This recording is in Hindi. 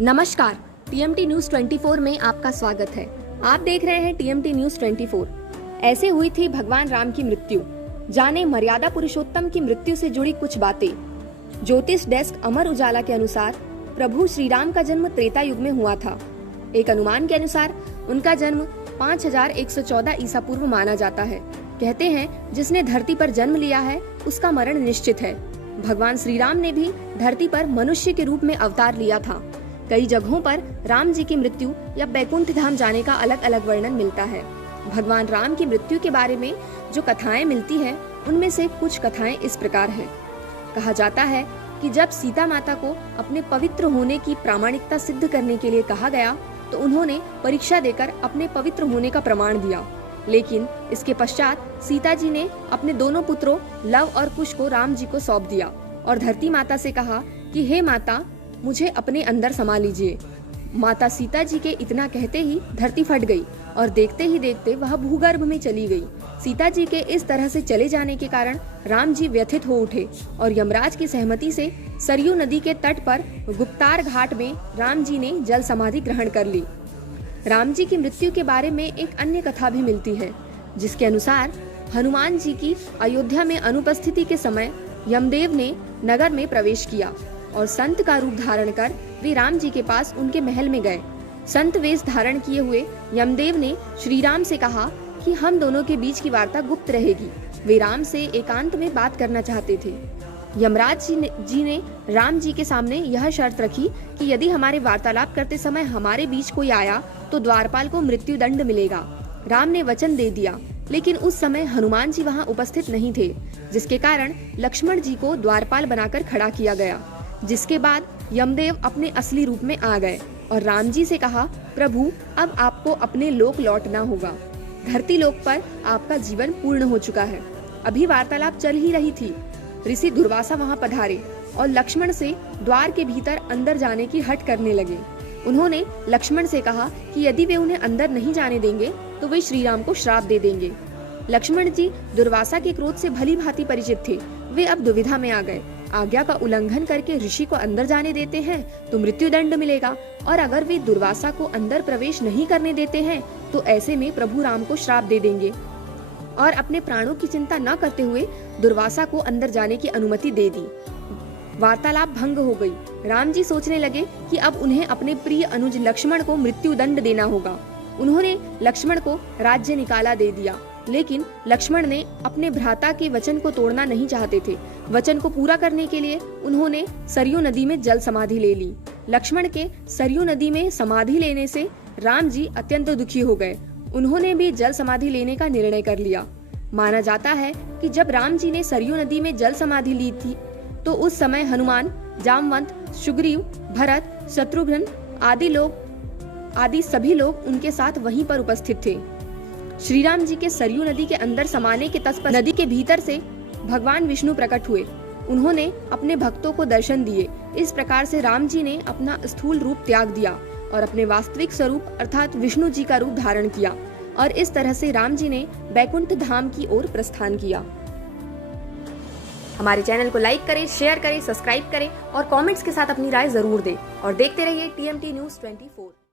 नमस्कार, टीएमटी न्यूज 24 में आपका स्वागत है। आप देख रहे हैं टीएमटी न्यूज 24। ऐसे हुई थी भगवान राम की मृत्यु। जाने मर्यादा पुरुषोत्तम की मृत्यु से जुड़ी कुछ बातें। ज्योतिष डेस्क अमर उजाला के अनुसार प्रभु श्री राम का जन्म त्रेता युग में हुआ था। एक अनुमान के अनुसार उनका जन्म 5114 ईसा पूर्व माना जाता है। कहते हैं जिसने धरती पर जन्म लिया है उसका मरण निश्चित है। भगवान श्री राम ने भी धरती पर मनुष्य के रूप में अवतार लिया था। कई जगहों पर राम जी की मृत्यु या बैकुंठ धाम जाने का अलग अलग वर्णन मिलता है। भगवान राम की मृत्यु के बारे में जो कथाएं मिलती है उनमें से कुछ कथाएं इस प्रकार हैं। कहा जाता है कि जब सीता माता को अपने पवित्र होने की प्रामाणिकता सिद्ध करने के लिए कहा गया तो उन्होंने परीक्षा देकर अपने पवित्र होने का प्रमाण दिया। लेकिन इसके पश्चात सीता जी ने अपने दोनों पुत्रों लव और कुश को राम जी को सौंप दिया और धरती माता से कहा कि हे माता, मुझे अपने अंदर समा लीजिए। माता सीता जी के इतना कहते ही धरती फट गई और देखते ही देखते वह भूगर्भ में चली गई। सीता जी के इस तरह से चले जाने के कारण राम जी व्यथित हो उठे और यमराज की सहमति से सरयू नदी के तट पर गुप्तार घाट में राम जी ने जल समाधि ग्रहण कर ली। राम जी की मृत्यु के बारे में एक अन्य कथा भी मिलती है, जिसके अनुसार हनुमान जी की अयोध्या में अनुपस्थिति के समय यमदेव ने नगर में प्रवेश किया और संत का रूप धारण कर वे राम जी के पास उनके महल में गए। संत वेश धारण किए हुए यमदेव ने श्री राम से कहा कि हम दोनों के बीच की वार्ता गुप्त रहेगी। वे राम से एकांत में बात करना चाहते थे। यमराज जी ने राम जी के सामने यह शर्त रखी कि यदि हमारे वार्तालाप करते समय हमारे बीच कोई आया तो द्वारपाल को मृत्यु दंड मिलेगा। राम ने वचन दे दिया, लेकिन उस समय हनुमान जी वहां उपस्थित नहीं थे, जिसके कारण लक्ष्मण जी को द्वारपाल बनाकर खड़ा किया गया। जिसके बाद यमदेव अपने असली रूप में आ गए और राम जी से कहा, प्रभु अब आपको अपने लोक लौटना होगा। धरती लोक पर आपका जीवन पूर्ण हो चुका है। अभी वार्तालाप चल ही रही थी। ऋषि दुर्वासा वहां पधारे और लक्ष्मण से द्वार के भीतर अंदर जाने की हट करने लगे। उन्होंने लक्ष्मण से कहा कि यदि वे उन्हें अंदर नहीं जाने देंगे तो वे श्री राम को श्राप दे देंगे। लक्ष्मण जी दुर्वासा के क्रोध से भली भांति परिचित थे। वे अब दुविधा में आ गए। आज्ञा का उल्लंघन करके ऋषि को अंदर जाने देते हैं तो मृत्यु दंड मिलेगा, और अगर वे दुर्वासा को अंदर प्रवेश नहीं करने देते हैं तो ऐसे में प्रभु राम को श्राप दे देंगे। और अपने प्राणों की चिंता न करते हुए दुर्वासा को अंदर जाने की अनुमति दे दी। वार्तालाप भंग हो गई। राम जी सोचने लगे कि अब उन्हें अपने प्रिय अनुज लक्ष्मण को मृत्यु दंड देना होगा। उन्होंने लक्ष्मण को राज्य निकाला दे दिया, लेकिन लक्ष्मण ने अपने भ्राता के वचन को तोड़ना नहीं चाहते थे। वचन को पूरा करने के लिए उन्होंने सरयू नदी में जल समाधि ले ली। लक्ष्मण के सरयू नदी में समाधि लेने से राम जी अत्यंत दुखी हो गए। उन्होंने भी जल समाधि लेने का निर्णय कर लिया। माना जाता है कि जब राम जी ने सरयू नदी में जल समाधि ली थी तो उस समय हनुमान, जामवंत, सुग्रीव, भरत, शत्रुघ्न आदि सभी लोग उनके साथ वहीं पर उपस्थित थे। श्री राम जी के सरयू नदी के अंदर समाने के तत्पश्चात नदी के भीतर से भगवान विष्णु प्रकट हुए। उन्होंने अपने भक्तों को दर्शन दिए। इस प्रकार से राम जी ने अपना स्थूल रूप त्याग दिया और अपने वास्तविक स्वरूप अर्थात विष्णु जी का रूप धारण किया, और इस तरह से राम जी ने बैकुंठ धाम की ओर प्रस्थान किया। हमारे चैनल को लाइक करें, शेयर करें, सब्सक्राइब करें और कमेंट्स के साथ अपनी राय जरूर दें और देखते रहिए टीएमटी न्यूज 24।